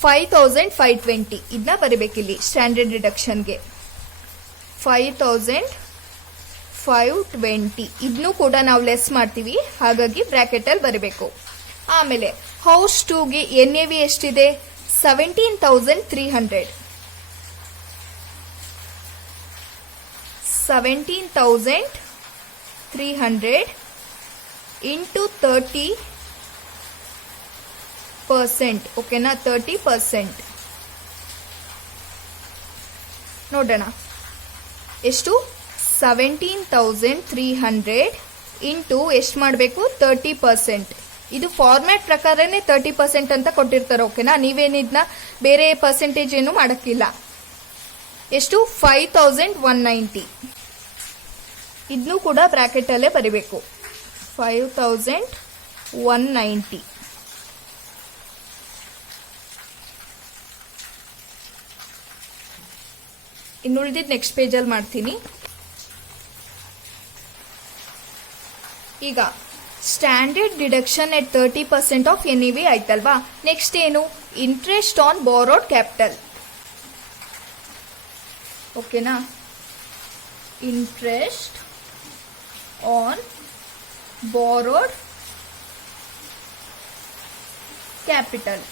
5,520. ಇದನ್ನ ಬರಿಬೇಕಿಲ್ಲಿ ಸ್ಟ್ಯಾಂಡರ್ಡ್ ಡಿಡಕ್ಷನ್ಗೆ 5,520. ಇದನ್ನು ಕೂಡ ನಾವು ಲೆಸ್ ಮಾಡ್ತೀವಿ, ಹಾಗಾಗಿ ಬ್ರಾಕೆಟ್ ಅಲ್ಲಿ ಬರಬೇಕು. ಆಮೇಲೆ ಹೌಸ್ 2ಗೆ NAV ಎಷ್ಟಿದೆ 17,300. 17,300 ಇಂಟು 30%. ಓಕೆನಾ, 30% ನೋಡೋಣ ಎಷ್ಟು 17,300 ಇಂಟು ಎಷ್ಟು ಮಾಡಬೇಕು 30%. ಇದು ಫಾರ್ಮ್ಯಾಟ್ ಪ್ರಕಾರನೇ 30% ಅಂತ ಕೊಟ್ಟಿರ್ತಾರೆ. ಓಕೆನಾ, ನೀವೇನಿದ್ನ ಬೇರೆ ಪರ್ಸೆಂಟೇಜ್ ಏನು ಮಾಡಕ್ಕಿಲ್ಲ. ಎಷ್ಟು 5,190. ಇದನ್ನು ಕೂಡ ಬ್ರಾಕೆಟ್ ಅಲ್ಲೇ ಬರಿಬೇಕು 5,190. ಇನ್ನುಳಿದಿದ್ದು ನೆಕ್ಸ್ಟ್ ಪೇಜಲ್ಲಿ ಮಾಡ್ತೀನಿ. ಈಗ standard deduction at 30% of NAV ಆಯ್ತಲ್ವಾ. ನೆಕ್ಸ್ಟ್ ಏನು ಇಂಟ್ರೆಸ್ಟ್ ಆನ್ ಬಾರೋಡ್ ಕ್ಯಾಪಿಟಲ್. ಓಕೆನಾ, interest on borrowed capital.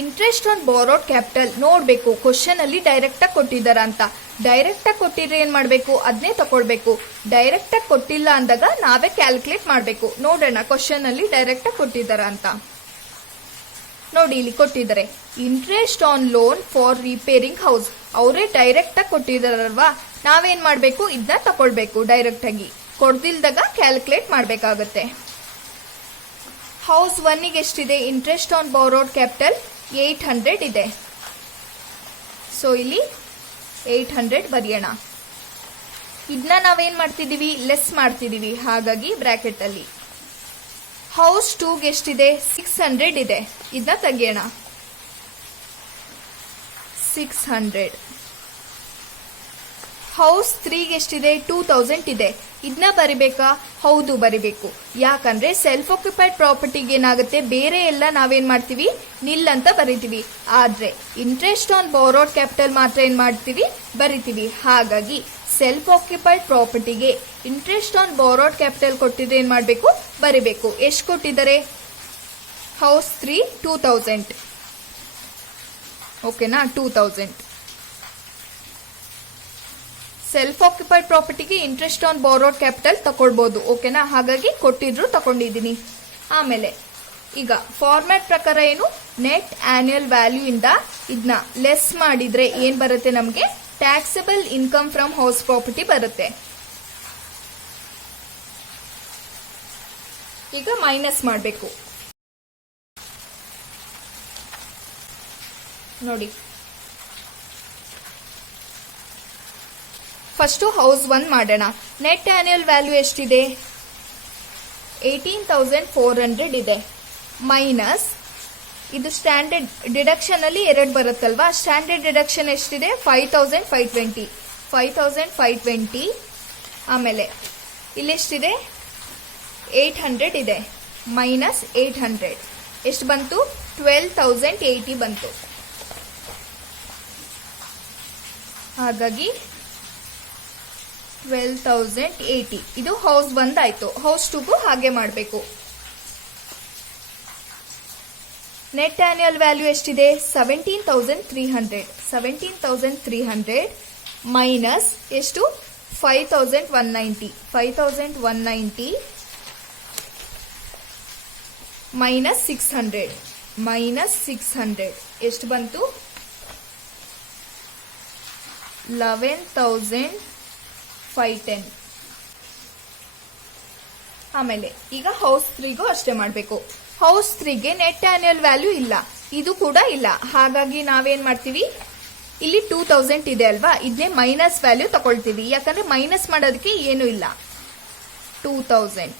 Interest on borrowed capital ನೋಡಬೇಕು ಕ್ವಶನ್ ಅಲ್ಲಿ ಡೈರೆಕ್ಟ್ ಆಗಿ ಕೊಟ್ಟಿದ್ದಾರ ಅಂತ. ಡೈರೆಕ್ಟ್ ಆಗಿ ಕೊಟ್ಟಿದ್ರೆ ಏನ್ ಮಾಡಬೇಕು ಅದನ್ನೇ ತಗೊಳ್ಬೇಕು. ಡೈರೆಕ್ಟ್ ಆಗಿ ಕೊಟ್ಟಿಲ್ಲ ಅಂದಾಗ ನಾವೇ ಕ್ಯಾಲ್ಕುಲೇಟ್ ಮಾಡಬೇಕು. ನೋಡೋಣ ಕ್ವಶನ್ ಅಲ್ಲಿ ಡೈರೆಕ್ಟ್ ಆಗಿ ಕೊಟ್ಟಿದ್ದಾರ ಅಂತ. ನೋಡಿ ಇಲ್ಲಿ ಕೊಟ್ಟಿದ್ದಾರೆ interest on loan for repairing house. ಅವರೇ ಡೈರೆಕ್ಟ್ ಆಗಿ ಕೊಟ್ಟಿದಾರಲ್ವಾ, ನಾವೇನ್ ಮಾಡಬೇಕು ಇದನ್ನ ತಗೊಳ್ಬೇಕು. ಡೈರೆಕ್ಟ್ ಆಗಿ ಕೊಡ್ದಿಲ್ದಾಗ ಕ್ಯಾಲ್ಕುಲೇಟ್ ಮಾಡಬೇಕಾಗುತ್ತೆ. ಹೌಸ್ 1ಗೆ ಎಷ್ಟಿದೆ ಇಂಟ್ರೆಸ್ಟ್ ಆನ್ ಬಾರೋಡ್ ಕ್ಯಾಪಿಟಲ್ 800 ಇದೆ. ಸೊ ಇಲ್ಲಿ 800 ಬರೆಯೋಣ. ಇದನ್ನ ನಾವೇನ್ ಮಾಡ್ತಿದೀವಿ ಲೆಸ್ ಮಾಡ್ತಿದೀವಿ, ಹಾಗಾಗಿ ಬ್ರಾಕೆಟ್ ಅಲ್ಲಿ. ಹೌಸ್ 2ಗೆ ಎಷ್ಟಿದೆ 600 ಇದೆ. ಇದನ್ನ ತೆಗಿಯೋಣ 600. ಹೌಸ್ 3ಗೆ ಎಷ್ಟಿದೆ 2,000 ಇದೆ. ಇದನ್ನ ಬರಿಬೇಕಾ, ಹೌದು ಬರಿಬೇಕು. ಯಾಕಂದ್ರೆ ಸೆಲ್ಫ್ ಆಕ್ಯುಪೈಡ್ ಪ್ರಾಪರ್ಟಿಗೆ ಏನಾಗುತ್ತೆ ಬೇರೆ ಎಲ್ಲ ನಾವೇನ್ ಮಾಡ್ತೀವಿ ನಿಲ್ ಅಂತ ಬರಿತೀವಿ. ಆದ್ರೆ ಇಂಟ್ರೆಸ್ಟ್ ಆನ್ ಬಾರೋಡ್ ಕ್ಯಾಪಿಟಲ್ ಮಾತ್ರ ಏನ್ ಮಾಡ್ತೀವಿ ಬರಿತೀವಿ. ಹಾಗಾಗಿ ಸೆಲ್ಫ್ ಆಕ್ಯುಪೈಡ್ ಪ್ರಾಪರ್ಟಿಗೆ ಇಂಟ್ರೆಸ್ಟ್ ಆನ್ ಬಾರೋಡ್ ಕ್ಯಾಪಿಟಲ್ ಕೊಟ್ಟಿದ್ರೆ ಏನ್ ಮಾಡ್ಬೇಕು ಬರಿಬೇಕು. ಎಷ್ಟು ಕೊಟ್ಟಿದ್ದಾರೆ ಹೌಸ್ 3 2,000. ಓಕೆನಾ, 2,000. ಸೆಲ್ಫ್ ಆಕ್ಯುಪೈಡ್ ಪ್ರಾಪರ್ಟಿಗೆ ಇಂಟ್ರೆಸ್ಟ್ ಆನ್ ಬಾರೋಡ್ ಕ್ಯಾಪಿಟಲ್ ತಗೊಳ್ಬಹುದು. ಓಕೆನಾ, ಹಾಗಾಗಿ ಕೊಟ್ಟಿದ್ರು ತಗೊಂಡಿದ್ದೀನಿ. ಆಮೇಲೆ ಈಗ ಫಾರ್ಮ್ಯಾಟ್ ಪ್ರಕಾರ ಏನು, ನೆಟ್ ಆನ್ಯುಯಲ್ ವ್ಯಾಲ್ಯೂ ಇಂದ ಇದನ್ನ ಲೆಸ್ ಮಾಡಿದ್ರೆ ಏನ್ ಬರುತ್ತೆ ನಮಗೆ, taxable income from house property ಬರುತ್ತೆ. ಈಗ ಮೈನಸ್ ಮಾಡಬೇಕು ನೋಡಿ. ಫಸ್ಟ್ ಹೌಸ್ 1 ಮಾಡೋಣ. ನೆಟ್ ಆನ್ಯುಯಲ್ ವ್ಯಾಲ್ಯೂ ಎಷ್ಟಿದೆ, 18,400 ಇದೆ. ಮೈನಸ್ ಇದು ಸ್ಟ್ಯಾಂಡರ್ಡ್ ಡಿಡಕ್ಷನ್ ಅಲ್ಲಿ 2 ಬರುತ್ತಲ್ವಾ, ಸ್ಟ್ಯಾಂಡರ್ಡ್ ಡಿಡಕ್ಷನ್ ಎಷ್ಟಿದೆ, 5,520. ಆಮೇಲೆ ಇಲ್ಲೆಷ್ಟಿದೆ, 800 ಇದೆ. ಮೈನಸ್ 800 ಎಷ್ಟು ಬಂತು, 12,080 ಬಂತು. ಹಾಗಾಗಿ 12,080 ಇದು ಹೌಸ್ 1 ಆಯ್ತು. ಹೌಸ್ 2ಗೂ ಹಾಗೆ ಮಾಡಬೇಕು. ನೆಟ್ ಆನ್ಯುಯಲ್ ವ್ಯಾಲ್ಯೂ ಎಷ್ಟಿದೆ, 17,300 ಮೈನಸ್ ಎಷ್ಟು, 5,190 ಮೈನಸ್ 600 ಎಷ್ಟು ಬಂತು, 11,510. ಆಮೇಲೆ ಈಗ ಹೌಸ್ 3ಗೂ ಅಷ್ಟೇ ಮಾಡಬೇಕು. ಹೌಸ್ 3ಗೆ ನೆಟ್ ಆನ್ಯುಯಲ್ ವ್ಯಾಲ್ಯೂ ಇಲ್ಲ, ಇದು ಕೂಡ ಇಲ್ಲ. ಹಾಗಾಗಿ ನಾವೇನ್ ಮಾಡ್ತೀವಿ, ಇಲ್ಲಿ 2,000 ಇದೆ ಅಲ್ವಾ, ಇದನ್ನೇ ಮೈನಸ್ ವ್ಯಾಲ್ಯೂ ತಗೊಳ್ತೀವಿ. ಯಾಕಂದ್ರೆ ಮೈನಸ್ ಮಾಡೋದಕ್ಕೆ ಏನು ಇಲ್ಲ, 2,000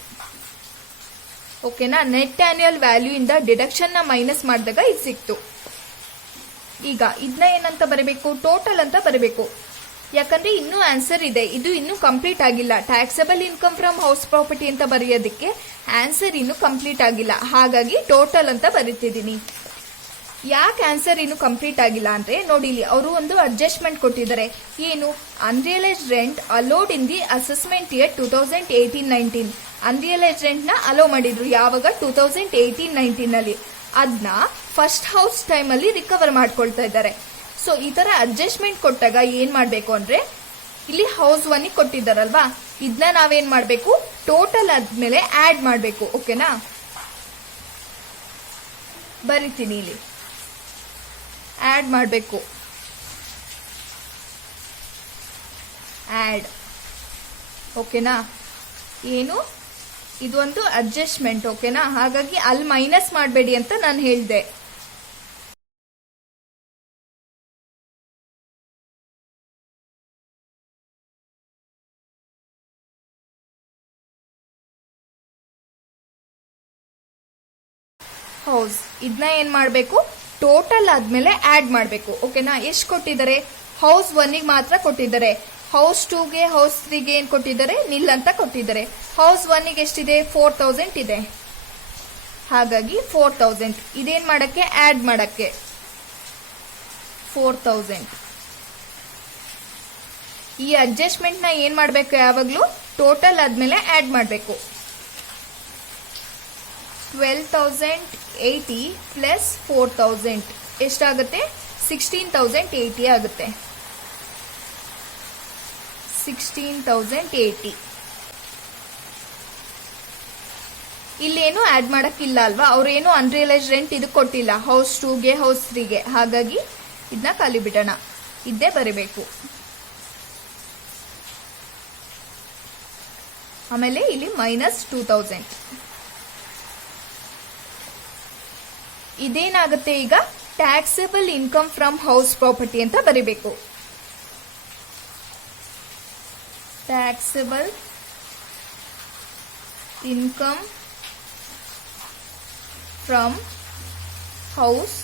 ಓಕೆನಾ. ನೆಟ್ ಆನ್ಯುಯಲ್ ವ್ಯಾಲ್ಯೂ ಇಂದ ಡಿಡಕ್ಷನ್ ನ ಮೈನಸ್ ಮಾಡಿದಾಗ ಇದು ಸಿಕ್ತು. ಈಗ ಇದನ್ನ ಏನಂತ ಬರಬೇಕು, ಟೋಟಲ್ ಅಂತ ಬರಬೇಕು. ಯಾಕಂದ್ರೆ ಇನ್ನೂ ಆನ್ಸರ್ ಇದೆ, ಇದು ಇನ್ನೂ ಕಂಪ್ಲೀಟ್ ಆಗಿಲ್ಲ. Taxable income from house property ಅಂತ ಬರೆಯೋದಕ್ಕೆ ಆನ್ಸರ್ ಇನ್ನೂ ಕಂಪ್ಲೀಟ್ ಆಗಿಲ್ಲ, ಹಾಗಾಗಿ ಟೋಟಲ್ ಅಂತ ಬರೀತಿದ್ದೀನಿ. ಯಾಕೆ ಆನ್ಸರ್ ಇನ್ನು ಕಂಪ್ಲೀಟ್ ಆಗಿಲ್ಲ ಅಂದ್ರೆ ನೋಡಿ, ಇಲ್ಲಿ ಅವರು ಒಂದು ಅಡ್ಜಸ್ಟ್ಮೆಂಟ್ ಕೊಟ್ಟಿದ್ದಾರೆ. ಏನು, unrealised rent allowed in the assessment year 2018-19. Unrealised rent ನ ಅಲೋ ಮಾಡಿದ್ರು ಯಾವಾಗ, 2018-19 ನಲ್ಲಿ. ಅದನ್ನ ಫಸ್ಟ್ ಹೌಸ್ ಟೈಮ್ ಅಲ್ಲಿ ರಿಕವರ್ ಮಾಡ್ಕೊಳ್ತಾ ಇದ್ದಾರೆ. ಸೊ ಈ ತರ ಅಡ್ಜಸ್ಟ್ಮೆಂಟ್ ಕೊಟ್ಟಾಗ ಏನ್ ಮಾಡ್ಬೇಕು ಅಂದ್ರೆ, ಇಲ್ಲಿ ಹೌಸ್ 1 ಕೊಟ್ಟಿದ್ದಾರಲ್ವಾ, ಇದನ್ನ ನಾವೇನ್ ಮಾಡ್ಬೇಕು, ಟೋಟಲ್ ಆದ್ಮೇಲೆ ಆಡ್ ಮಾಡ್ಬೇಕು. ಓಕೆನಾ, ಬರಿತೀನಿ ಇಲ್ಲಿ, ಆಡ್ ಮಾಡಬೇಕು. ಆಡ್ ಓಕೆನಾ. ಏನು, ಇದು ಒಂದು ಅಡ್ಜಸ್ಟ್ಮೆಂಟ್ ಓಕೆನಾ. ಹಾಗಾಗಿ ಅಲ್ಲಿ ಮೈನಸ್ ಮಾಡಬೇಡಿ ಅಂತ ನಾನು ಹೇಳಿದೆ. ಹೌಸ್ ಇದನ್ನ ಏನ್ ಮಾಡಬೇಕು, ಟೋಟಲ್ ಆದ್ಮೇಲೆ ಆಡ್ ಮಾಡಬೇಕು. ಓಕೆನಾ. ಎಷ್ಟು ಕೊಟ್ಟಿದ್ದಾರೆ, ಹೌಸ್ 1ಗೆ ಮಾತ್ರ ಕೊಟ್ಟಿದ್ದಾರೆ. ಹೌಸ್ 2ಗೆ ಹೌಸ್ 3ಗೆ ಏನ್ ಕೊಟ್ಟಿದ್ದಾರೆ, ನಿಲ್ ಅಂತ ಕೊಟ್ಟಿದ್ದಾರೆ. ಹೌಸ್ 1ಗೆ ಎಷ್ಟಿದೆ, 4,000 ಇದೆ. ಹಾಗಾಗಿ 4,000 ಇದೇನ್ ಮಾಡಕ್ಕೆ, ಆಡ್ ಮಾಡಕ್ಕೆ 4,000. ಈ ಅಡ್ಜಸ್ಟ್ಮೆಂಟ್ ನ ಏನ್ ಮಾಡ್ಬೇಕು, ಯಾವಾಗ್ಲೂ ಟೋಟಲ್ ಆದ್ಮೇಲೆ ಆಡ್ ಮಾಡಬೇಕು. 12,080 ಪ್ಲಸ್ 4,000 ಎಷ್ಟಾಗುತ್ತೆ, 16,080 ಆಗುತ್ತೆ. 16,080 ಇಲ್ಲೇನು ಆಡ್ ಮಾಡಕ್ಕಿಲ್ಲ ಅಲ್ವಾ, ಅವ್ರೇನು ಅನ್ರಿಯಲೈಸ್ಡ್ ರೆಂಟ್ ಇದು ಕೊಟ್ಟಿಲ್ಲ ಹೌಸ್ 2ಗೆ ಹೌಸ್ 3ಗೆ. ಹಾಗಾಗಿ ಇದನ್ನ ಖಾಲಿ ಬಿಡೋಣ, ಇದ್ದೇ ಬರೀಬೇಕು. ಆಮೇಲೆ ಇಲ್ಲಿ ಮೈನಸ್ 2,000. ಇದೇನಾಗುತ್ತೆ ಈಗ, taxable income from house property ಅಂತ ಬರೀಬೇಕು. Taxable income from house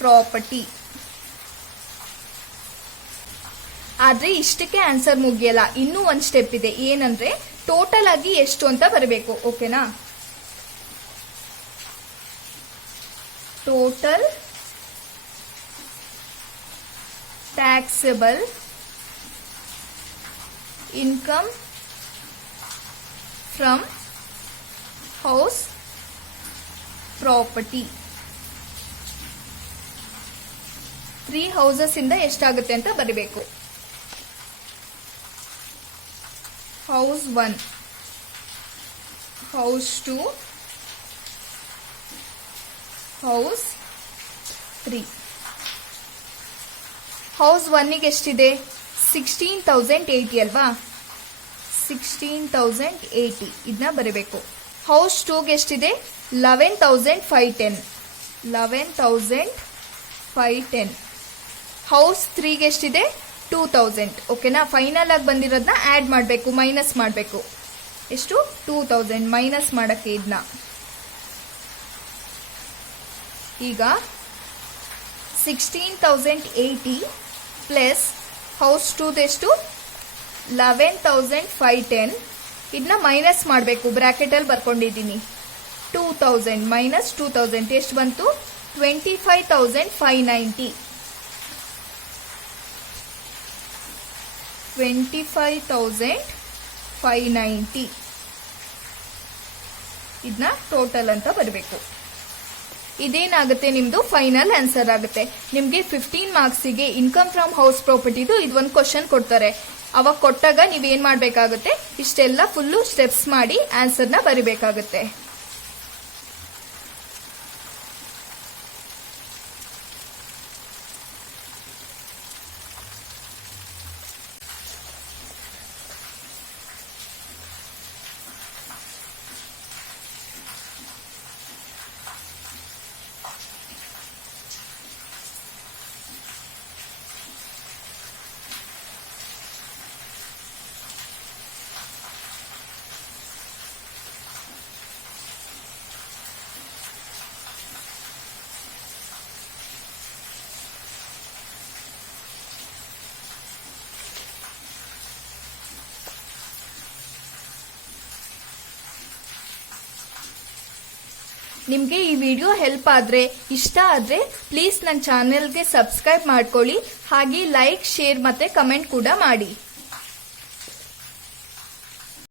property. ಆದ್ರೆ ಇಷ್ಟಕ್ಕೆ ಆನ್ಸರ್ ಮುಗಿಯಲ್ಲ, ಇನ್ನೂ ಒಂದು ಸ್ಟೆಪ್ ಇದೆ. ಏನಂದ್ರೆ ಟೋಟಲ್ ಆಗಿ ಎಷ್ಟು ಅಂತ ಬರಬೇಕು. ಓಕೆನಾ, total taxable income from house property. 3 houses ಇಂದ ಎಷ್ಟಾಗುತ್ತೆ ಅಂತ ಬರೀಬೇಕು. House 1, house 2, house 3. ಹೌಸ್ 1ಗೆ ಎಷ್ಟಿದೆ? 16,080 ಅಲ್ವಾ? 16,080 ಇದನ್ನ ಬರೀಬೇಕು. ಹೌಸ್ 2ಗೆ ಎಷ್ಟಿದೆ? 11,510. 11,510. ಹೌಸ್ 3ಗೆ ಎಷ್ಟಿದೆ? 2,000. ಓಕೆನಾ? ಫೈನಲ್ ಆಗಿ ಬಂದಿರೋದನ್ನ ಆಡ್ ಮಾಡಬೇಕು, ಮೈನಸ್ ಮಾಡಬೇಕು. ಎಷ್ಟು? 2,000 ಮೈನಸ್ ಮಾಡಕ್ಕೆ ಇದನ್ನ. ಈಗ 16,080 ಪ್ಲಸ್ ಹೌಸ್ 2ದೆಷ್ಟು? 11,510. ಇದನ್ನ ಮೈನಸ್ ಮಾಡಬೇಕು, ಬ್ರಾಕೆಟ್ ಅಲ್ಲಿ ಬರ್ಕೊಂಡಿದ್ದೀನಿ. 2,000 ಮೈನಸ್ 2,000 ಎಷ್ಟು ಬಂತು? 25,590. 25,590 ಇದನ್ನ ಟೋಟಲ್ ಅಂತ ಬರಬೇಕು. ಇದೇನಾಗುತ್ತೆ? ನಿಮ್ದು ಫೈನಲ್ ಆನ್ಸರ್ ಆಗುತ್ತೆ. ನಿಮ್ಗೆ 15 ಮಾರ್ಕ್ಸಿಗೆ ಇನ್ಕಮ್ ಫ್ರಮ್ ಹೌಸ್ ಪ್ರಾಪರ್ಟಿದು ಇದೊಂದು ಕ್ವಶನ್ ಕೊಡ್ತಾರೆ. ಅವಾಗ ಕೊಟ್ಟಾಗ ನೀವೇನ್ ಮಾಡ್ಬೇಕಾಗುತ್ತೆ? ಇಷ್ಟೆಲ್ಲ ಫುಲ್ಲು ಸ್ಟೆಪ್ಸ್ ಮಾಡಿ ಆನ್ಸರ್ನ ಬರಿಬೇಕಾಗುತ್ತೆ. ನಿಮಗೆ ಈ ವಿಡಿಯೋ ಹೆಲ್ಪ್ ಆದರೆ, ಇಷ್ಟ ಆದರೆ ಪ್ಲೀಸ್ ನನ್ನ ಚಾನೆಲ್ಗೆ ಸಬ್ಸ್ಕ್ರೈಬ್ ಮಾಡ್ಕೊಳ್ಳಿ. ಹಾಗೆ ಲೈಕ್, ಶೇರ್ ಮತ್ತೆ ಕಮೆಂಟ್ ಕೂಡ ಮಾಡಿ.